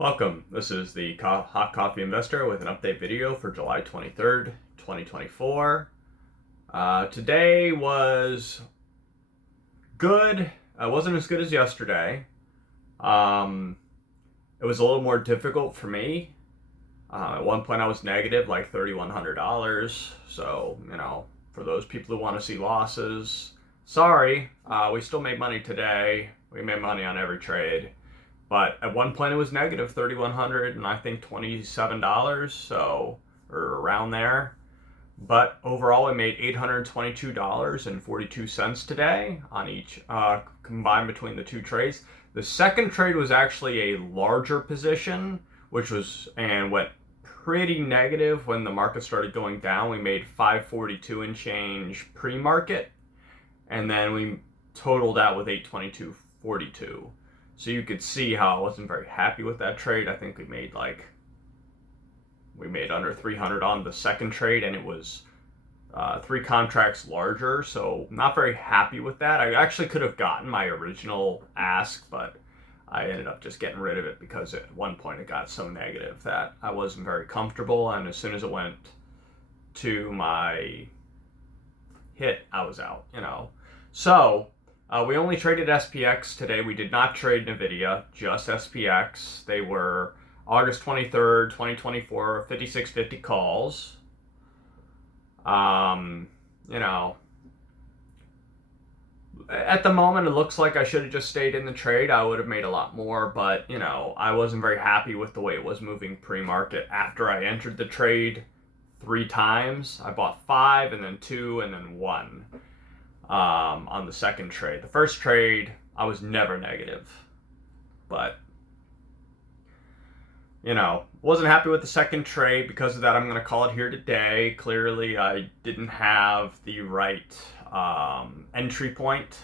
Welcome. This is the Hot Coffee Investor with an update video for July 23rd, 2024. Today was good. It wasn't as good as yesterday. It was a little more difficult for me. At one point I was negative like $3,100. So, for those people who want to see losses, sorry. We still made money today. We made money on every trade. But at one point it was negative 3,100 and I think $27, so or around there. But overall, I made $822.42 today on each combined between the two trades. The second trade was actually a larger position, which was and went pretty negative when the market started going down. We made 542 and change pre-market, and then we totaled out with 822.42. So you could see how I wasn't very happy with that trade. I think we made under 300 on the second trade, and it was 3 contracts larger, so not very happy with that. I actually could have gotten my original ask, but I ended up just getting rid of it because at one point it got so negative that I wasn't very comfortable, and as soon as it went to my hit, I was out, So we only traded SPX today. We did not trade NVIDIA, just SPX. They were August 23rd, 2024, 5650 calls. At the moment, it looks like I should have just stayed in the trade. I would have made a lot more, but, I wasn't very happy with the way it was moving pre-market. After I entered the trade 3 times, I bought 5 and then 2 and then 1. On the second trade. The first trade, I was never negative. But, wasn't happy with the second trade. Because of that, I'm going to call it here today. Clearly, I didn't have the right entry point.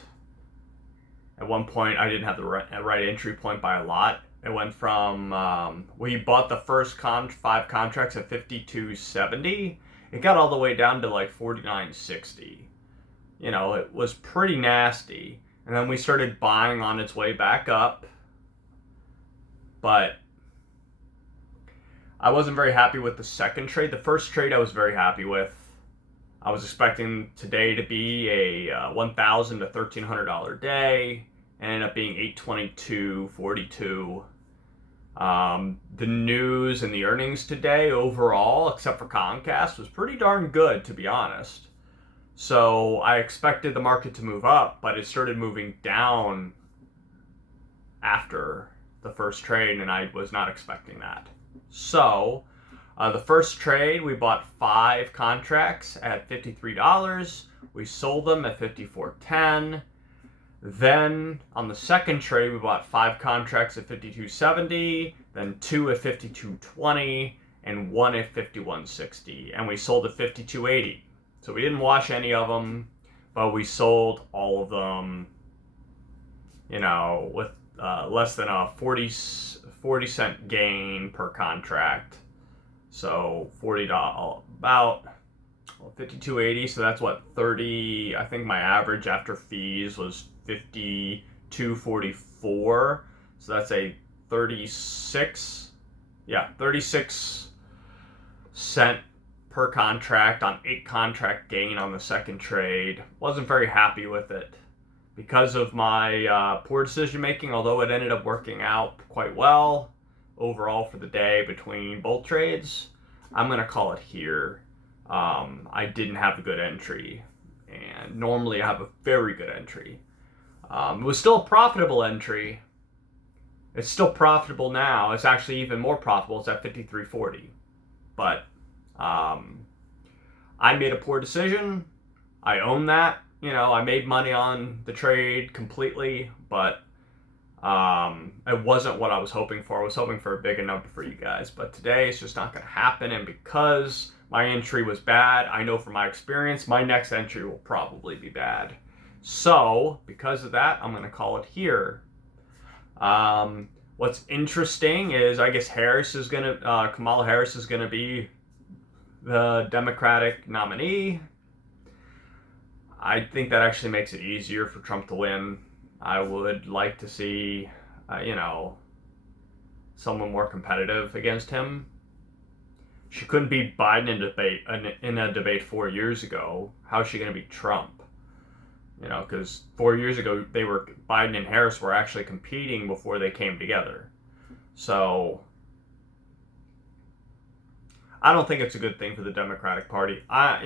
At one point, I didn't have the right entry point by a lot. It went from, we bought the first 5 contracts at 52.70. It got all the way down to like 49.60. It was pretty nasty. And then we started buying on its way back up. But I wasn't very happy with the second trade. The first trade I was very happy with. I was expecting today to be a $1,000 to $1,300 day. And ended up being $822.42. The news and the earnings today overall, except for Comcast, was pretty darn good, to be honest. So I expected the market to move up, but it started moving down after the first trade, and I was not expecting that. So the first trade, we bought 5 contracts at $53. We sold them at $54.10. Then on the second trade, we bought 5 contracts at $52.70, then 2 at $52.20, and 1 at $51.60. And we sold at $52.80. So we didn't wash any of them, but we sold all of them, with less than a 40 cent gain per contract. So $40, about $52.80. So that's what, 30. I think my average after fees was $52.44. So that's a 36 cent per contract on 8 contract gain on the second trade. Wasn't very happy with it because of my poor decision making, although it ended up working out quite well overall for the day between both trades. I'm going to call it here. I didn't have a good entry, and normally I have a very good entry. It was still a profitable entry. It's still profitable now. It's actually even more profitable. It's at $53.40. But I made a poor decision. I own that. I made money on the trade completely, but it wasn't what I was hoping for. I was hoping for a bigger number for you guys, but today it's just not going to happen. And because my entry was bad, I know from my experience, my next entry will probably be bad. So because of that, I'm going to call it here. What's interesting is I guess Kamala Harris is going to be the Democratic nominee. I think that actually makes it easier for Trump to win. I would like to see, some someone more competitive against him. She couldn't beat Biden in a debate 4 years ago. How is she going to beat Trump? You know, because 4 years ago Biden and Harris were actually competing before they came together. So I don't think it's a good thing for the Democratic Party. I'm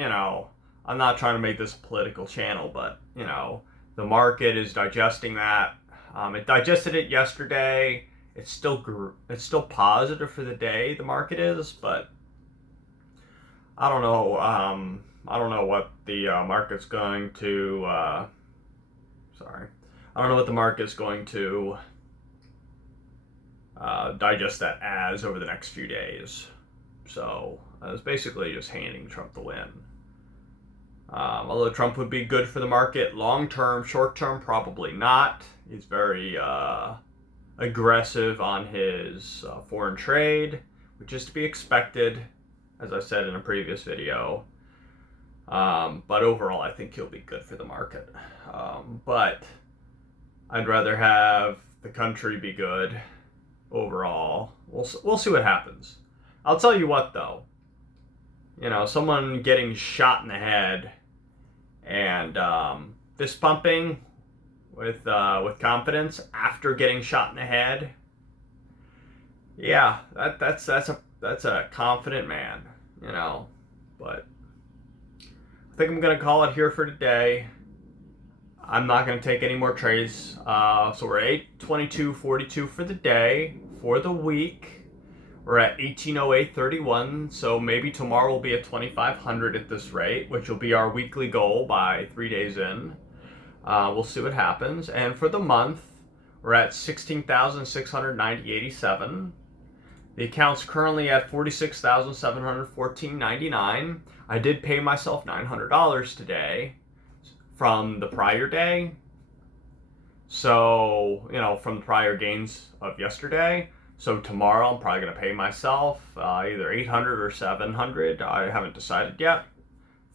not trying to make this a political channel, but the market is digesting that. It digested it yesterday. It's still positive for the day. The market is, but I don't know. I don't know what the market's going to. I don't know what the market's going to digest that as over the next few days. So it's basically just handing Trump the win. Although Trump would be good for the market long term, short term, probably not. He's very aggressive on his foreign trade, which is to be expected, as I said in a previous video. But overall, I think he'll be good for the market. But I'd rather have the country be good overall. We'll see what happens. I'll tell you what, though. Someone getting shot in the head and fist pumping with confidence after getting shot in the head. Yeah, that's a confident man, But I think I'm gonna call it here for today. I'm not gonna take any more trades. So we're at 822.42 for the day. For the week, we're at 1808.31. So maybe tomorrow will be at 2500 at this rate, which will be our weekly goal by 3 days in. We'll see what happens. And for the month, we're at 16,690.87. The account's currently at 46,714.99. I did pay myself $900 today from the prior day. So, from the prior gains of yesterday. So tomorrow I'm probably going to pay myself either 800 or 700. I haven't decided yet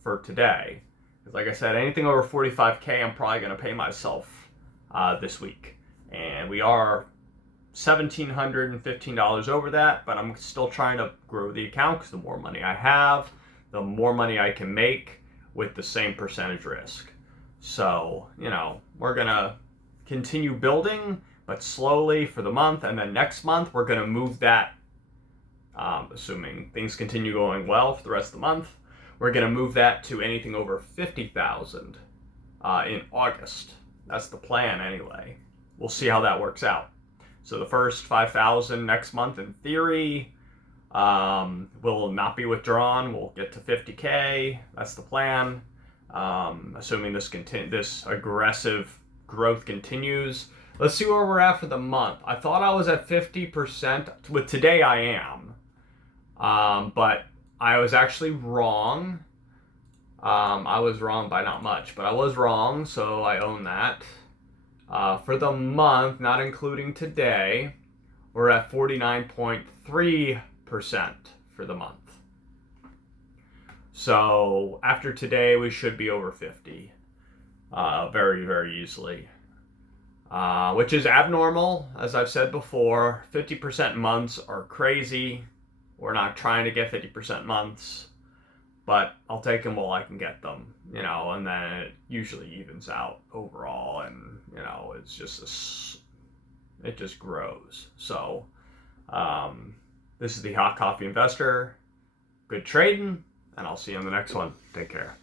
for today. Because like I said, anything over 45K, I'm probably going to pay myself this week. And we are $1,715 over that, but I'm still trying to grow the account because the more money I have, the more money I can make with the same percentage risk. So, we're going to continue building, but slowly for the month. And then next month, we're going to move that, assuming things continue going well for the rest of the month, we're going to move that to anything over 50,000 in August. That's the plan anyway. We'll see how that works out. So the first 5,000 next month, in theory, will not be withdrawn. We'll get to 50K. That's the plan. Assuming this aggressive growth continues. Let's see where we're at for the month. I thought I was at 50%. With today, I am. But I was actually wrong. I was wrong by not much, but I was wrong, so I own that. For the month, not including today, we're at 49.3% for the month. So after today, we should be over 50 very, very easily. Which is abnormal, as I've said before. 50% months are crazy. We're not trying to get 50% months, but I'll take them while I can get them, and then it usually evens out overall, and, it's just, it just grows. So, this is the Hot Coffee Investor. Good trading, and I'll see you on the next one. Take care.